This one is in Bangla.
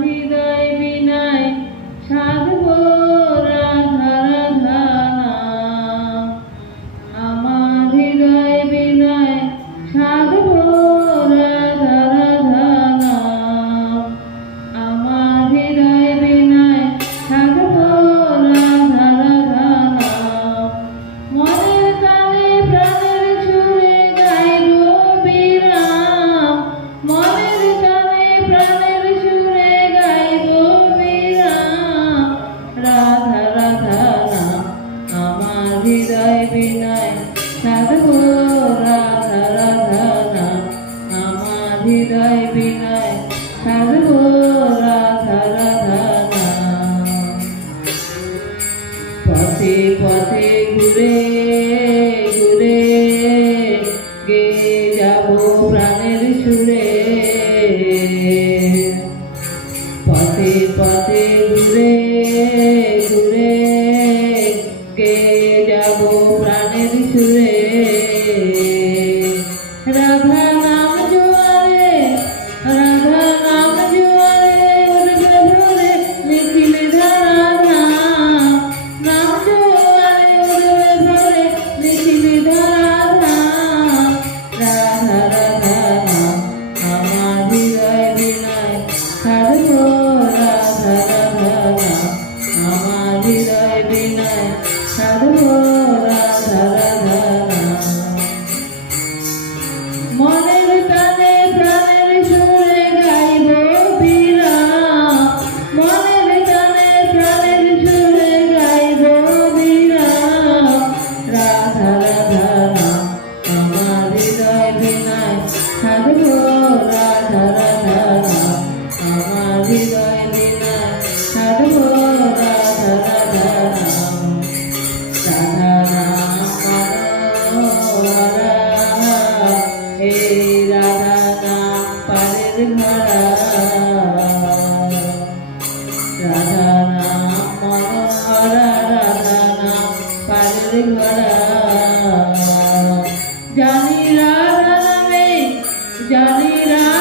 হৃদয় বিনায় সাধবো রাধা রাধা নাম। আমার হৃদয় বিনায় সাধবো রাধা রাধা নাম। আমার হৃদয় বিনায় সাধবো রাধা রাধা নাম। মনের তালে প্রাণের সুরে গাইবো বিরাম। মনের তালে প্রাণের সুরে গাইবো বিরাম। রাধা রাধা নাম। আমার হৃদয় বিনায় সাধবো রাধা রাধা নাম। আমার হৃদয় বিনায় সাধবো রাধা রাধা নাম। পথে পথে ঘুরে ঘুরে গেয়ে যাবো প্রাণের সুরে। পথে পথে ঘুরে ঘুরে গেয়ে যাবো প্রাণের সুরে। রাধা নাম জোয়ারে রাধা নাম জোয়ারে উঠবে ভরে নিখিল ধারা নাম। নাম জোয়ারে উঠবে ভরে নিখিল ধারা নাম। রাধা রাধা নাম। আমার হৃদয় বিনায় সাধবো রাধা রাধা নাম। আমার হৃদয় বিনায় সাধবো রাধা রাধা নাম। মনের তালে প্রাণের সুরে গাইবো বিরাম। মনের তালে প্রাণের সুরে গাইবো বিরাম। রাধা রাধা নাম। আমার হৃদয় বিনায় সাধবো রাধা রাধা নাম। আমার হৃদয় বিনায় সাধবো রাধা রাধা নাম। রাধা নাম মনোহরা এই রাধা নাম পারের ঘরা। রাধা নাম মনোহরা রাধা নাম পারের ঘরা। জানি রাধা নামে জানি রাধা